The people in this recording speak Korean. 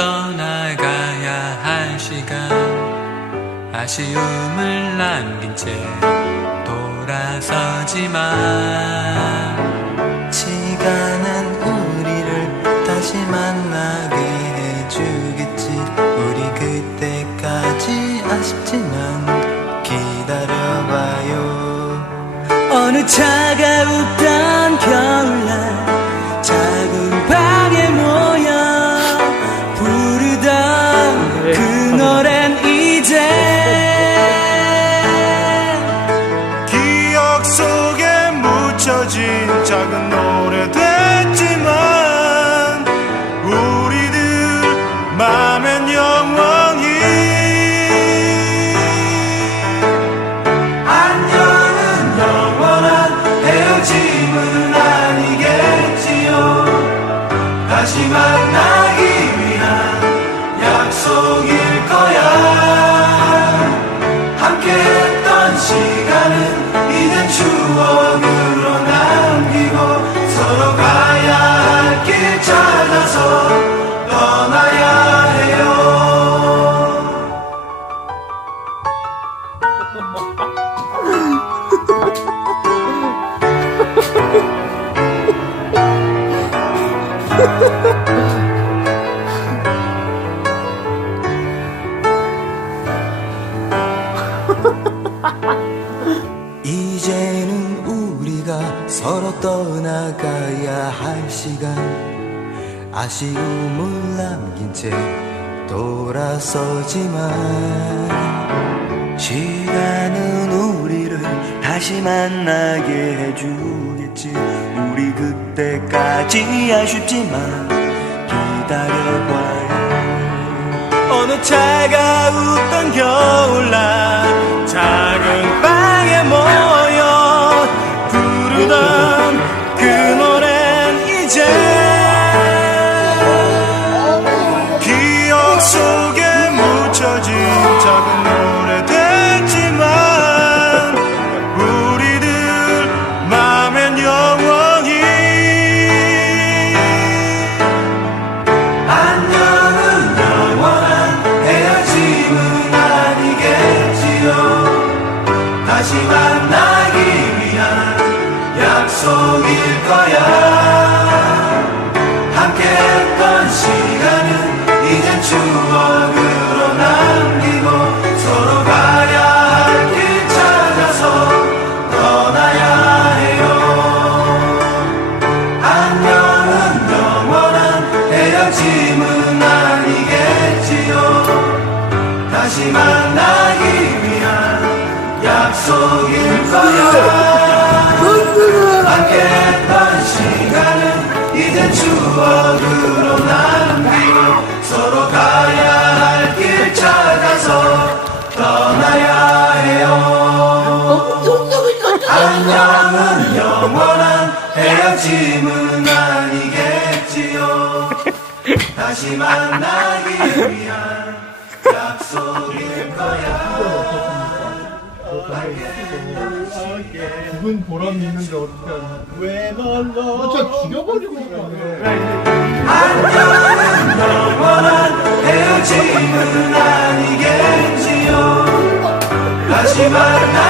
떠나가야 할 시간. 아쉬움을 남긴 채 돌아서지만 시간은 우리를 다시 만나게 해주겠지. 우리 그때까지 아쉽지만 기다려봐요. 어느 차가웠던 겨울날 작은 방에 모여 이제는 우리가 서로 떠나가야 할 시간. 아쉬움을 남긴 채 돌아서지만 시간은 우리를 다시 만나게 해주겠지. 우리 그때까지 아쉽지만 기다려봐요 어느 차가웠던 겨울날 안녕은 영원한 헤어짐은 아니겠지요. 다시 만나기 위한 약속일 거야. 기분 보람 있는데 어떻게 하냐 왜 말라 진짜 죽여버리고 안녕은 영원한 헤어짐은 아니겠지요. 다시 만나